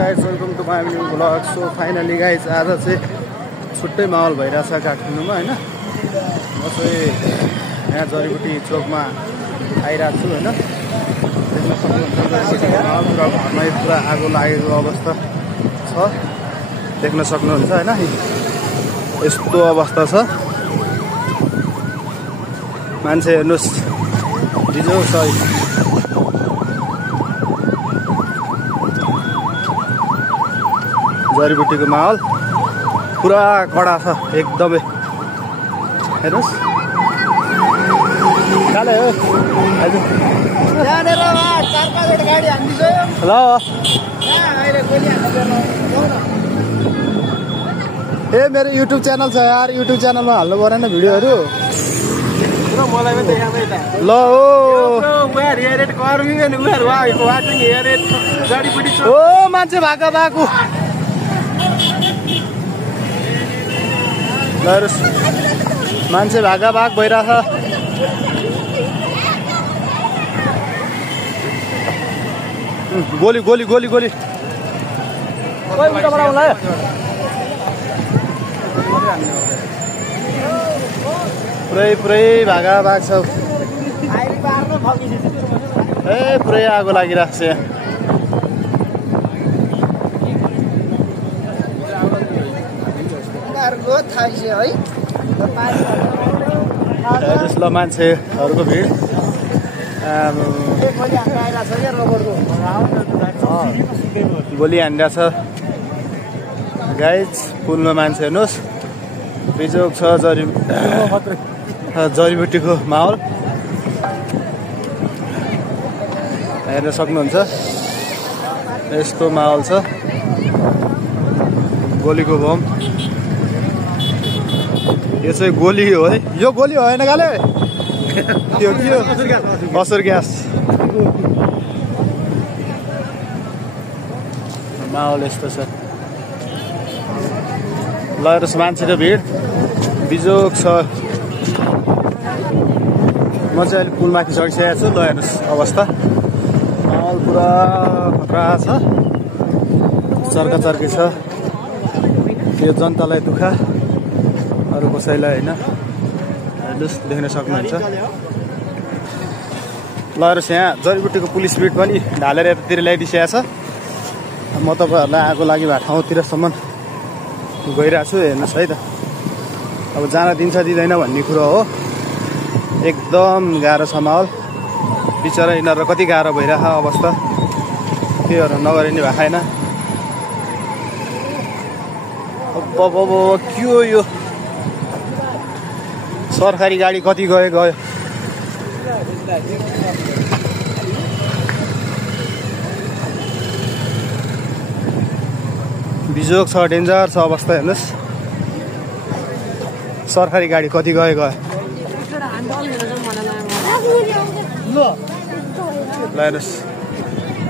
Guys, welcome to my new blog. So finally guys आज चाहिँ छुट्टै माहौल भइरहेछ काठमाडौँमा होइन। म चाहिँ यहाँ जडीबुटी चोकमा आइरहेको छु होइन। देख्न सक्नुहुन्छ पुरा घरमै पुरा आगो लागेको अवस्था छ, देख्न सक्नुहुन्छ होइन। यस्तो अवस्था छ, मान्छे हेर्नुहोस् डिजो सही जडीबुटीको माहौल पुरा कडा छ एकदमै। हेर्नुहोस् ल ए मेरो युट्युब च्यानल छ यार, युट्युब च्यानलमा हाल्नु परेन भिडियोहरू। ल ओ मान्छे भाका भएको मान्छे भागा भाग भइरहेछ। गोली गोली गोली गोली पुरै पुरै भागा भाग छ। ए पुरै आगो लागिरहेको छ यहाँ। ल मान्छेहरूको भिड गोली हानिरहेछ गाइज। पुलमा मान्छे हेर्नुहोस्, बिजोग छ जडीबुटीको माहौल हेर्न सक्नुहुन्छ। यस्तो माहौल छ, गोलीको बम। यो चाहिँ गोली हो है, यो गोली होइन गाले, यो के हो? असर ग्यास। माहौल यस्तो छ। ल हेर्नुहोस् मान्छेको भिड बिजोग छ। म चाहिँ अहिले पुलमाथि चढिसकेको छु। ल हेर्नुहोस् अवस्था, माहौल पुरा खतरा छ, चर्का चर्की छ। यो जनतालाई दुःख, अरू कसैलाई होइन। हेर्नुहोस् देख्न सक्नुहुन्छ। ल हेर्नुहोस् यहाँ जडीबुटीको पुलिस बिट पनि ढालेर यतातिर ल्याइदिइसकेको छ। म तपाईँहरूलाई आगो लागि भएको ठाउँतिरसम्म गइरहेको छु। हेर्नुहोस् है त, अब जान दिन्छ दिँदैन भन्ने कुरो हो। एकदम गाह्रो छ माहौल। बिचरा यिनीहरू कति गाह्रो भइरहेको अवस्था, त्योहरू नगरिने भएको छैन। के हो यो? सरकारी गाडी कति गयो। बिजोग छ, डेन्जर छ अवस्था। हेर्नुहोस् सरकारी गाडी कति गयो। ल हेर्नुहोस्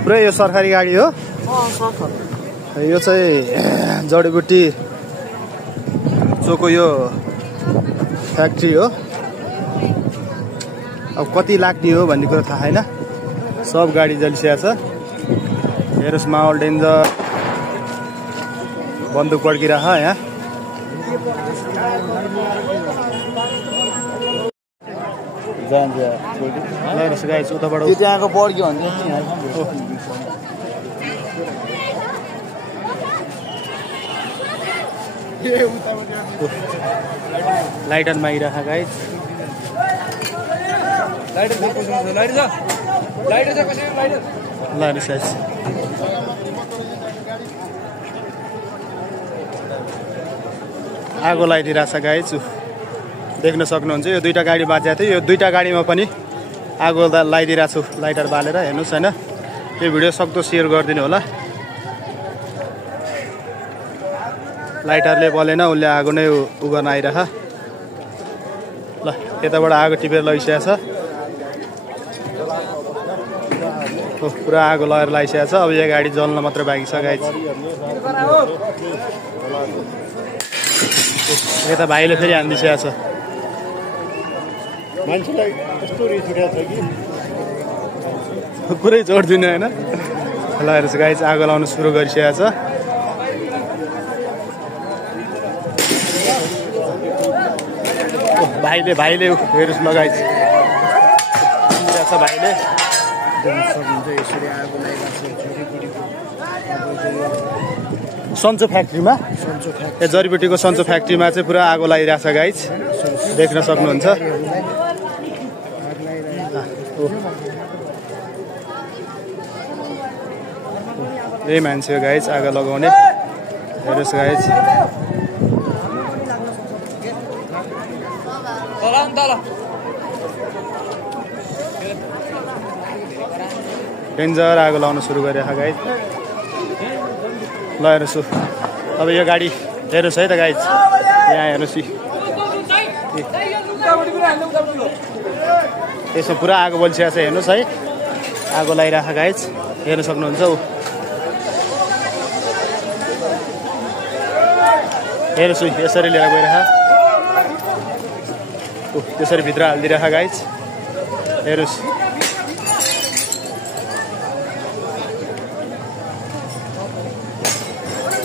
पुरै यो सरकारी गाडी हो। यो चाहिँ जडीबुटी चोकको यो फ्याक्ट्री हो। अब कति लाग्ने हो भन्ने कुरो थाहा छैन। सब गाडी जलिसकेको छ। हेर्नुहोस् माहौल डेन्जर, बन्दुक पड्किरह यहाँ। हेर्नुहोस् गाइस उताबाट त्यहाँको पड्क्यो भने लाइटर मागिरह गाइस। आगो लगाइदिरहेछ गाइस, देख्न सक्नुहुन्छ। यो दुईटा गाडी बाँचेको थियो, यो दुईटा गाडीमा पनि आगो लगाइदिरहेको छु लाइटर बालेर। हेर्नुहोस् होइन, यो भिडियो सक्दो सेयर गरिदिनु होला। लाइटरले बलेन, उसले आगो नै उ गर्न आइरह। ल यताबाट आगो टिपेर लगिसकेको छ। पुरा आगो लगाएर लगाइसकेको छ। अब यो गाडी जल्न मात्र बाँकी छ गाइस। यता भाइले फेरि हानिदिइसकेको छ। मान्छेलाई यस्तो रिस उठेको छ कि पुरै जोडिदिनु होइन। ल हेर्नुहोस् गाइस आगो लाउन सुरु गरिसकेको छ भाइले हेर्नुहोस् ल गाइस छ भाइले यसरी आगो लागिरहेको छ सन्चो फ्याक्ट्रीमा जडीबुटीको सन्चो फ्याक्ट्रीमा चाहिँ पुरा आगो लागिरहेछ गाइस देख्न सक्नुहुन्छ यही मान्छे हो गाइस आगो लगाउने हेर्नुहोस् गाइस डेन्जर आगो लाउन सुरु गरेको गाइस ल हेर्नुहोस् अब यो गाडी हेर्नुहोस् है त गाइस यहाँ हेर्नुहोस् यसमा पुरा आगो बलिसकेको छ हेर्नुहोस् है आगो लगाइरहेको गाइस हेर्न सक्नुहुन्छ हेर्नुहोस् यसरी लिएर गइरहेको त्यसरी भित्र हालिदिइरहेको गाइस हेर्नुहोस्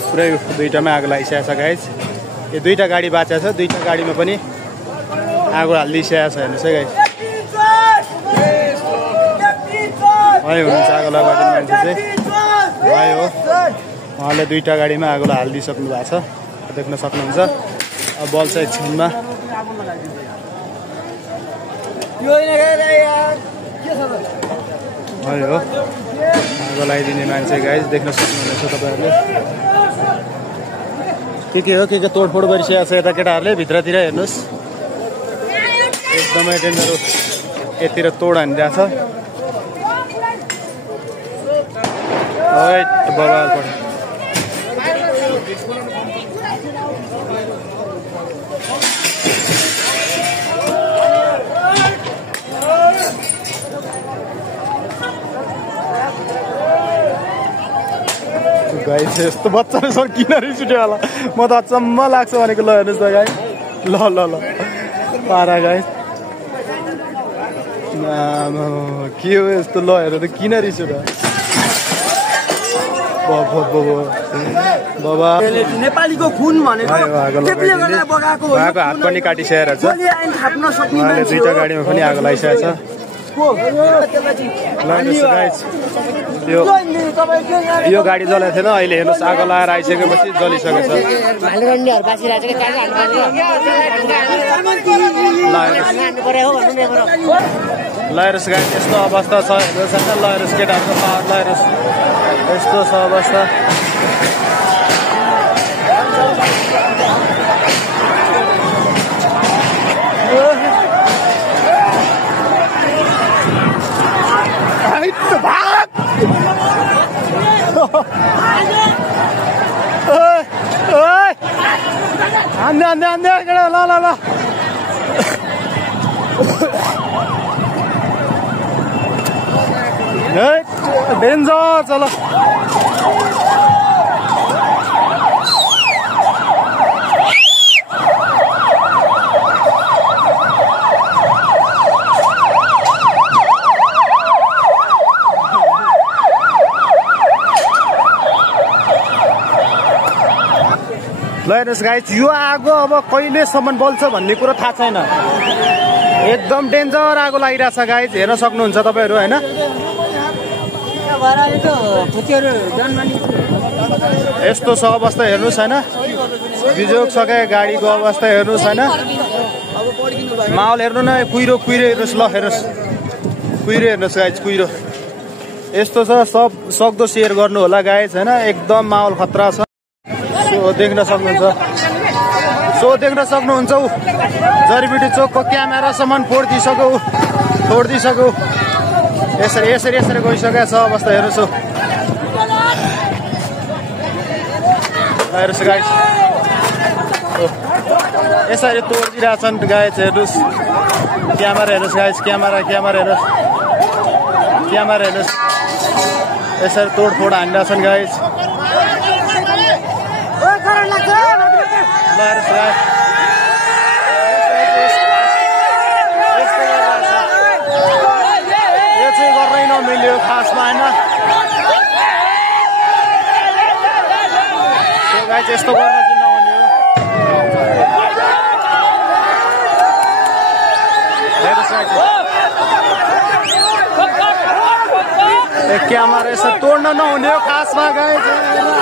पुरै दुईटामै आगो लागिसकेको छ गाइस यो दुईटा गाडी बाँचेको छ दुईटा गाडीमा पनि आगो हालिदिइसकेको छ हेर्नुहोस् है गाइस है हुनुहुन्छ आगो लगाइदिने मान्छे चाहिँ भाइ हो उहाँले दुईटा गाडीमा आगो हालिदिइसक्नु भएको छ देख्न सक्नुहुन्छ अब बल्छ एकछिनमा है हो आगो लगाइदिने मान्छे गाइस देख्न सक्नुहुनेछ तपाईँहरूले के हो के तोडफोड गरिसकेको छ यता केटाहरूले भित्रतिर हेर्नुहोस् एकदमै डेन्जर यतिर तोड हानिरहेछ बबाल पऱ्यो गाई चाहिँ यस्तो बच्चाले सर किन रिस उठ्यो होला म त अचम्म लाग्छ भनेको ल हेर्नुहोस् त गाई ल पारा गाई के हो यस्तो ल हेर त किन रिस उठ्यो बाबा नेपालीको खुन भनेको हात पनि काटिसकेर छ दुईटा गाडीमा पनि आगो लगाइसकेको छ यो गाडी जलाएको थिएन अहिले हेर्नुहोस् आगो लगाएर आइसकेपछि जलिसकेको छ ल हेर्नुहोस् गाडी यस्तो अवस्था छ हेर्नुहोस् ल हेर्नुहोस् केटाहरूको पावर ल हेर्नुहोस् यस्तो छ अवस्था अन्य केटा ल डेन्जर चलो ल हेर्नुहोस् गाइस यो आगो अब कहिलेसम्म बल्छ भन्ने कुरो थाहा छैन एकदम डेन्जर आगो लागिरहेछ गाइस हेर्न सक्नुहुन्छ तपाईँहरू होइन यस्तो छ अवस्था हेर्नुहोस् होइन बिजोग सके गाडीको अवस्था हेर्नुहोस् होइन माहौल हेर्नु न कुहिरो हेर्नुहोस् ल हेर्नुहोस् कुहिरो हेर्नुहोस् गाइस कुहिरो यस्तो छ सब सक्दो सेयर गर्नु होला गाइस होइन एकदम माहौल खतरा छ देख्न सक्नुहुन्छ जडीबुटी चोकको क्यामेरासम्म तोडिदिइसक्यो यसरी गइसकेको छ अवस्था हेर्नुहोस् गाइस यसरी तोडिदिइरहेछन् गाइस हेर्नुहोस् क्यामेरा हेर्नुहोस् गाइस क्यामेरा हेर्नुहोस् यसरी तोडफोड हानिरहेछन् गाइस यो चाहिँ गर्नै नमिल्यो खासमा होइन गाइस यस्तो गर्न चाहिँ नहुने हो क्यामेरा यसो तोड्न नहुने हो खासमा गाइस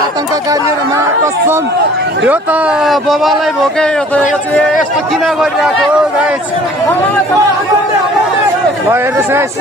आतंककारीहरुमा कसम यो त बबालाई भोके यो चाहिँ यस्तो किन गरिरहेको हो गाइस हेर्नुहोस् गाइस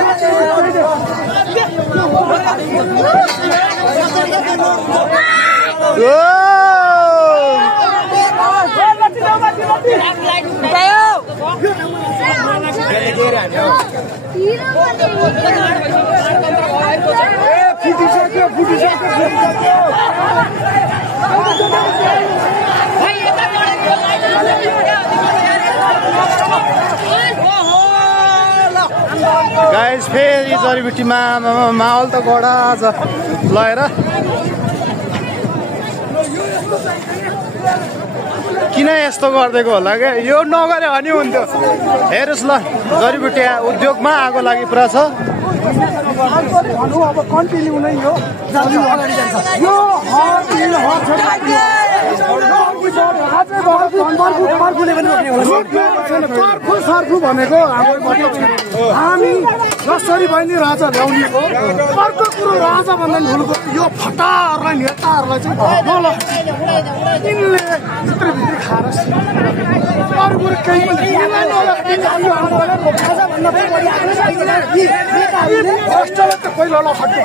गाइस फेरि जडीबुटीमा माहौल त गडा छ ल हेर किन यस्तो गरिदिएको होला क्या यो नगरे भने हुन्थ्यो हेर्नुहोस् ल जडीबुटी उद्योगमा आगो लागि पुरा छ अब कन्टिन्यू नै हो सर्फु भनेको हामी जसरी बहिनी राजा ल्याउने हो अर्को कुरो राजा भन्दा भुलको यो फटाहरूलाई नेताहरूलाई चाहिँ यिनले भित्रभित्र खाएर अरू कुरो केही पनि भ्रष्टलाई त कोही नलखट्नु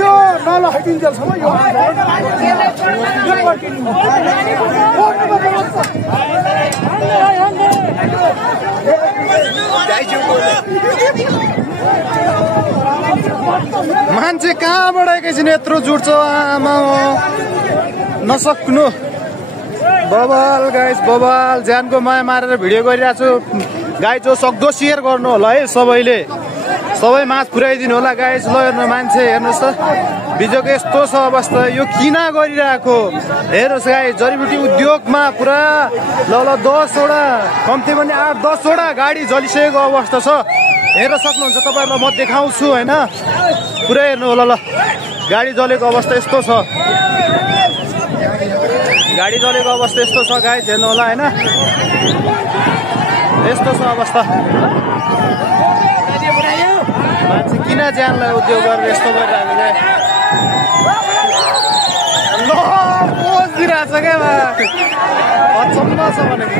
यो नलखटिन्जेलसम्म यो मान्छे कहाँबाट एकैछिन यत्रो जुट्छ आमा नसक्नु बबाल गाइस बबाल ज्यानको माया मारेर भिडियो गरिरहेको छु गाइस जो सक्दो सेयर गर्नु होला है सबैले सबै मास पुर्याइदिनु होला गाइस ल हेर्नु मान्छे हेर्नुहोस् त बिजोको यस्तो छ अवस्था यो किन गरिरहेको हेर्नुहोस् गाइस जडीबुटी उद्योगमा पुरा ल 10वटा कम्ती पनि 8-10वटा गाडी जलिसकेको अवस्था छ हेर्न सक्नुहुन्छ तपाईँहरूलाई म देखाउँछु होइन पुरै हेर्नु होला ल गाडी जलेको अवस्था यस्तो छ गाडी जलेको अवस्था यस्तो छ गाइस हेर्नु होला होइन यस्तो छ अवस्था मान्छे किन ज्यानलाई उद्योग गरेर यस्तो गरिरहेको ल पोज दिइरहेको छ क्या अचम्म छ भनेको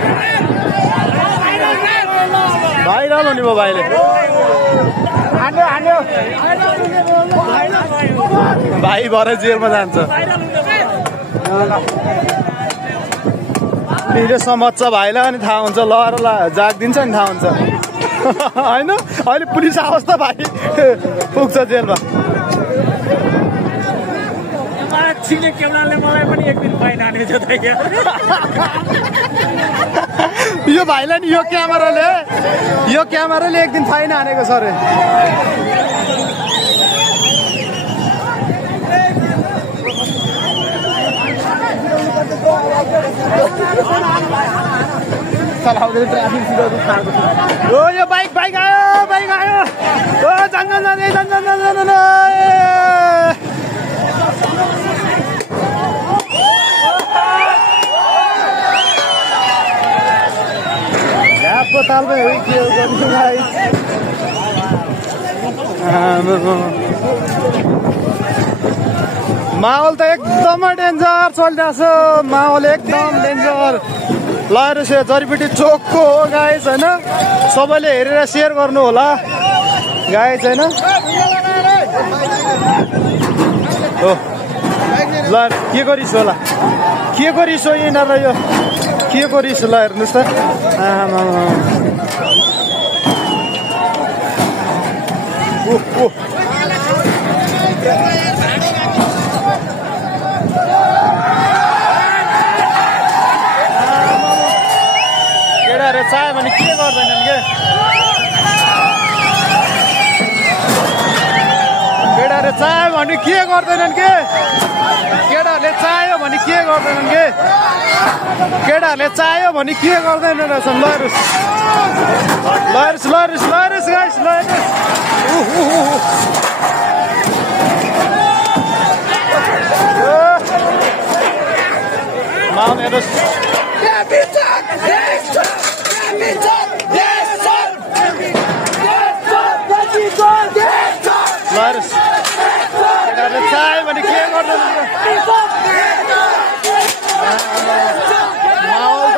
भाइरल हुने भयो भाइले भाइ भरे जेलमा जान्छ फेरि समझ्छ भाइलाई अनि थाहा हुन्छ लहर जागिदिन्छ नि थाहा हुन्छ होइन अहिले पुलिस आओस् त भाइ पुग्छ जेलमा मलाई पनि एक दिन फाइन हानेको छ यो भाइलाई नि यो क्यामेराले एक दिन फाइन हानेको छ अरे यो बाइक आयो माहौल त एकदमै डेन्जर चलिरहेको छ माहौल एकदम डेन्जर ल जडीबुटी चोकको हो गाइस होइन सबैले हेरेर सेयर गर्नु होला गाइस होइन ल के गरिस् होला के गरिस् हो यिनीहरूलाई यो के गरिस् ल हेर्नुहोस् त केटाहरू चाह्यो भने के गर्दैनन् के केटाहरूले चाह्यो भने के गर्दैनन् के केटाहरूले चाह्यो भने के गर्दैनन् के केटाहरूले चाह्यो भने के गर्दैन रहेछन् लहरुस गाइस हेर्नुहोस् चाह्यो भने के गर्दैन माहौल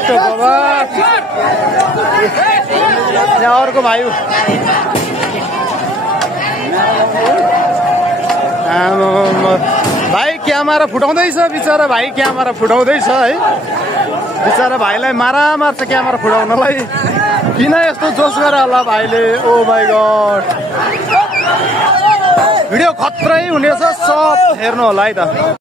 त बवाल छ यहाँ अर्को भाइ भाइ क्यामेरा फुटाउँदैछ बिचरा भाइ क्यामेरा फुटाउँदैछ है बिचरा भाइलाई मारा मार्छ क्यामेरा फुटाउनलाई किन यस्तो जोस गरे होला भाइले ओ माइ गॉड भिडियो खत्रै हुनेछ सब हेर्नु होला है त